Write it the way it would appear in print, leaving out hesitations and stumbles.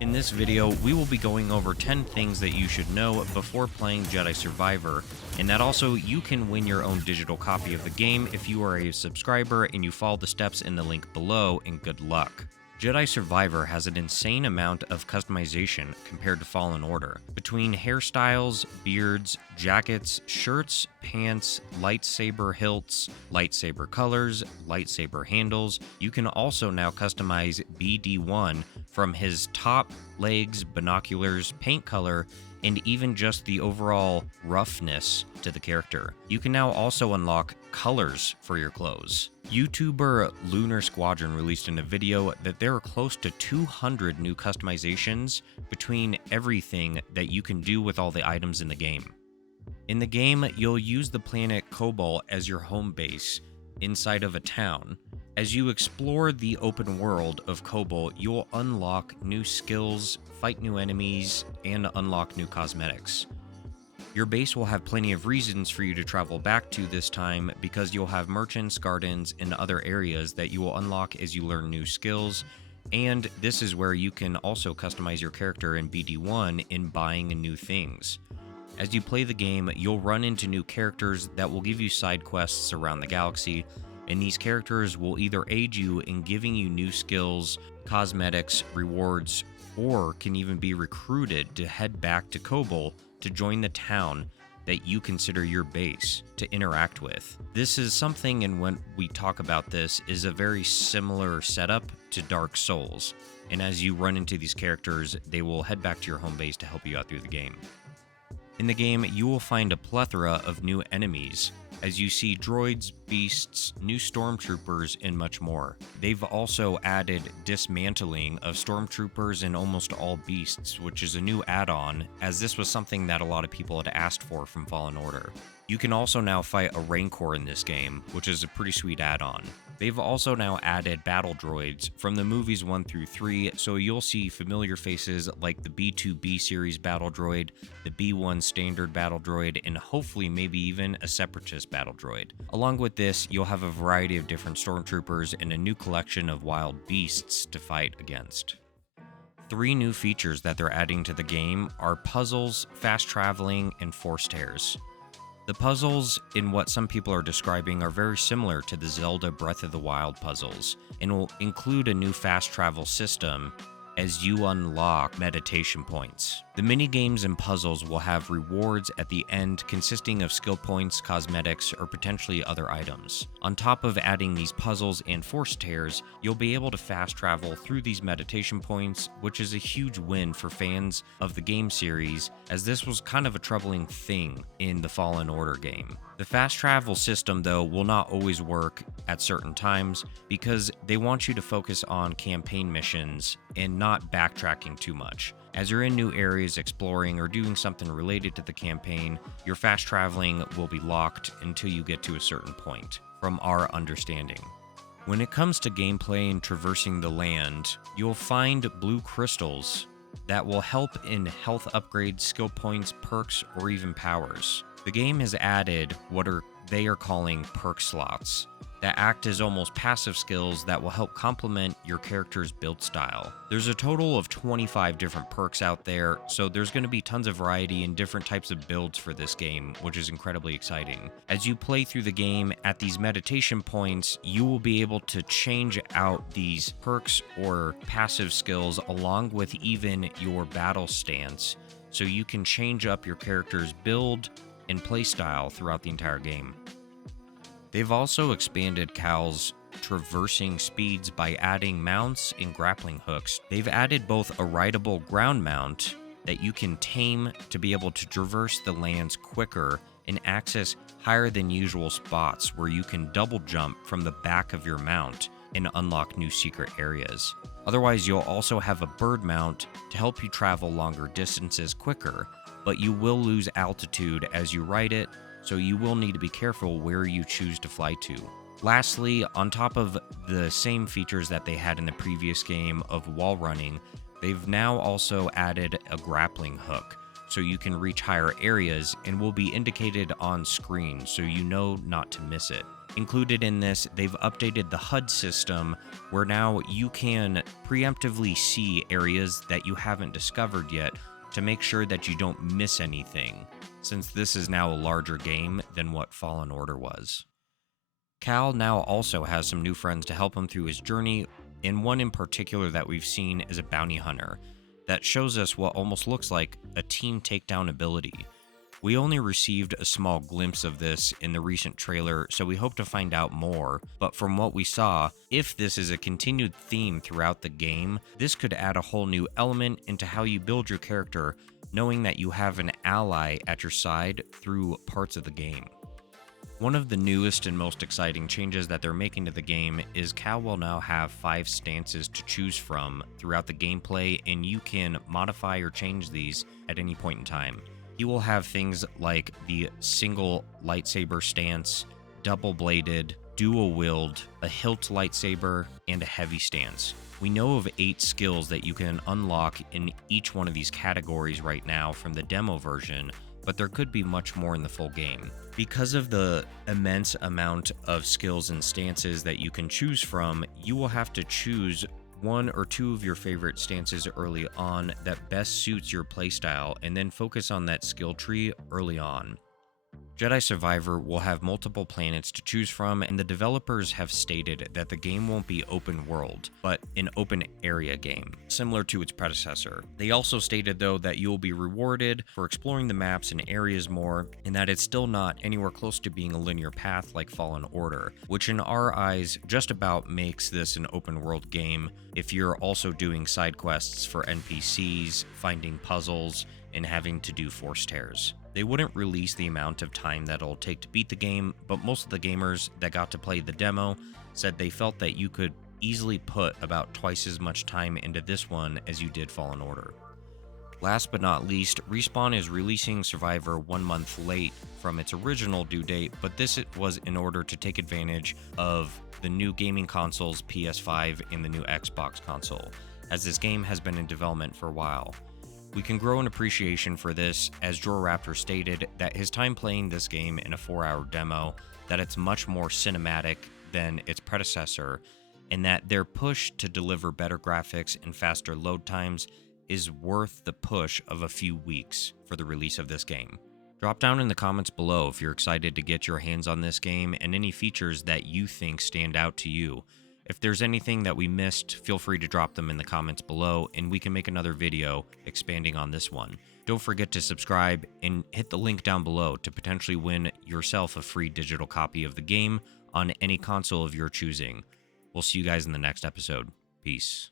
In this video, we will be going over 10 things that you should know before playing Jedi Survivor, and that also you can win your own digital copy of the game if you are a subscriber and you follow the steps in the link below, and good luck. Jedi Survivor has an insane amount of customization compared to Fallen Order. Between hairstyles, beards, jackets, shirts, pants, lightsaber hilts, lightsaber colors, lightsaber handles, you can also now customize BD1 from his top, legs, binoculars, paint color, and even just the overall roughness to the character. You can now also unlock colors for your clothes. YouTuber Lunar Squadron released in a video that there are close to 200 new customizations between everything that you can do with all the items in the game. In the game, you'll use the planet Kobo as your home base inside of a town. As you explore the open world of Kobo, you'll unlock new skills, fight new enemies, and unlock new cosmetics. Your base will have plenty of reasons for you to travel back to this time because you'll have merchants, gardens, and other areas that you will unlock as you learn new skills, and this is where you can also customize your character in BD1 in buying new things. As you play the game, you'll run into new characters that will give you side quests around the galaxy, and these characters will either aid you in giving you new skills, cosmetics, rewards, or can even be recruited to head back to Kobo to join the town that you consider your base to interact with. This is something, and when we talk about this, is a very similar setup to Dark Souls. And as you run into these characters, they will head back to your home base to help you out through the game. In the game, you will find a plethora of new enemies, as you see droids, beasts, new stormtroopers, and much more. They've also added dismantling of stormtroopers and almost all beasts, which is a new add-on, as this was something that a lot of people had asked for from Fallen Order. You can also now fight a Rancor in this game, which is a pretty sweet add-on. They've also now added battle droids from the movies 1 through 3, so you'll see familiar faces like the B2B series battle droid, the B1 standard battle droid, and hopefully maybe even a separatist battle droid. Along with this, you'll have a variety of different stormtroopers and a new collection of wild beasts to fight against. 3 new features that they're adding to the game are puzzles, fast traveling, and forced tears. The puzzles, in what some people are describing, are very similar to the Zelda Breath of the Wild puzzles, and will include a new fast travel system as you unlock meditation points. The mini-games and puzzles will have rewards at the end consisting of skill points, cosmetics, or potentially other items. On top of adding these puzzles and forced tears, you'll be able to fast travel through these meditation points, which is a huge win for fans of the game series, as this was kind of a troubling thing in the Fallen Order game. The fast travel system, though, will not always work at certain times because they want you to focus on campaign missions and not backtracking too much. As you're in new areas exploring or doing something related to the campaign, your fast traveling will be locked until you get to a certain point, from our understanding. When it comes to gameplay and traversing the land, you'll find blue crystals that will help in health upgrades, skill points, perks, or even powers. The game has added what they are calling perk slots that act as almost passive skills that will help complement your character's build style. There's a total of 25 different perks out there, so there's going to be tons of variety and different types of builds for this game, which is incredibly exciting. As you play through the game at these meditation points, you will be able to change out these perks or passive skills along with even your battle stance, so you can change up your character's build and playstyle throughout the entire game. They've also expanded Cal's traversing speeds by adding mounts and grappling hooks. They've added both a rideable ground mount that you can tame to be able to traverse the lands quicker and access higher than usual spots where you can double jump from the back of your mount and unlock new secret areas. Otherwise, you'll also have a bird mount to help you travel longer distances quicker, but you will lose altitude as you ride it, so you will need to be careful where you choose to fly to. Lastly, on top of the same features that they had in the previous game of wall running, they've now also added a grappling hook, so you can reach higher areas and will be indicated on screen so you know not to miss it. Included in this, they've updated the HUD system where now you can preemptively see areas that you haven't discovered yet to make sure that you don't miss anything, since this is now a larger game than what Fallen Order was. Cal now also has some new friends to help him through his journey, and one in particular that we've seen is a bounty hunter that shows us what almost looks like a team takedown ability. We only received a small glimpse of this in the recent trailer, so we hope to find out more, but from what we saw, if this is a continued theme throughout the game, this could add a whole new element into how you build your character, knowing that you have an ally at your side through parts of the game. One of the newest and most exciting changes that they're making to the game is Cal will now have 5 stances to choose from throughout the gameplay, and you can modify or change these at any point in time. He will have things like the single lightsaber stance, double-bladed, dual-wield, a hilt lightsaber, and a heavy stance. We know of 8 skills that you can unlock in each one of these categories right now from the demo version, but there could be much more in the full game. Because of the immense amount of skills and stances that you can choose from, you will have to choose 1 or 2 of your favorite stances early on that best suits your playstyle, and then focus on that skill tree early on. Jedi Survivor will have multiple planets to choose from, and the developers have stated that the game won't be open world, but an open area game, similar to its predecessor. They also stated though that you'll be rewarded for exploring the maps and areas more, and that it's still not anywhere close to being a linear path like Fallen Order, which in our eyes just about makes this an open world game if you're also doing side quests for NPCs, finding puzzles, and having to do force tears. They wouldn't release the amount of time that it'll take to beat the game, but most of the gamers that got to play the demo said they felt that you could easily put about twice as much time into this one as you did Fallen Order. Last but not least, Respawn is releasing Survivor 1 month late from its original due date, but this was in order to take advantage of the new gaming consoles PS5 and the new Xbox console, as this game has been in development for a while. We can grow an appreciation for this, as Jorraptor stated that his time playing this game in a 4-hour demo, that it's much more cinematic than its predecessor, and that their push to deliver better graphics and faster load times is worth the push of a few weeks for the release of this game. Drop down in the comments below if you're excited to get your hands on this game and any features that you think stand out to you. If there's anything that we missed, feel free to drop them in the comments below, and we can make another video expanding on this one. Don't forget to subscribe and hit the link down below to potentially win yourself a free digital copy of the game on any console of your choosing. We'll see you guys in the next episode. Peace.